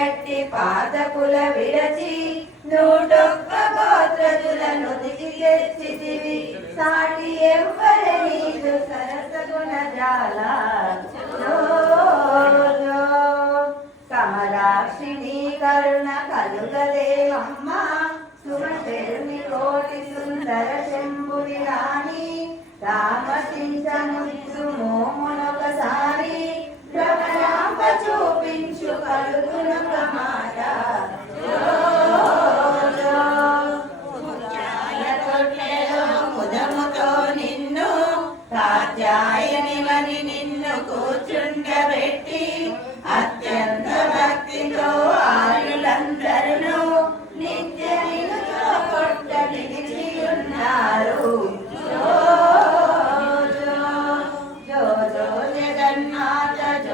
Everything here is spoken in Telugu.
ఎట్టి పాతకుల విడచి 101 గోత్రజులను దిగి తెచ్చితివి సాటి ఎవ్వరి నీదు సరసగుణ జాల కమలాక్షిణి కరుణ కలుగదేవమ్మ సుమశర్మి కోటి సుందర శంభుని రాణి రామసించముద్దు మోమునొకసారి భ్రమరాంబ చూపించు కలుగునొక మాట ముదముతో నిన్ను కాత్యాయనివని నిన్ను కూర్చుండబెట్టి అత్యంత భక్తితో ఆయులందరూ నిత్య నిలుతో కొట్ట నిలిచి ఉన్నారు జో జగన్నాథ జో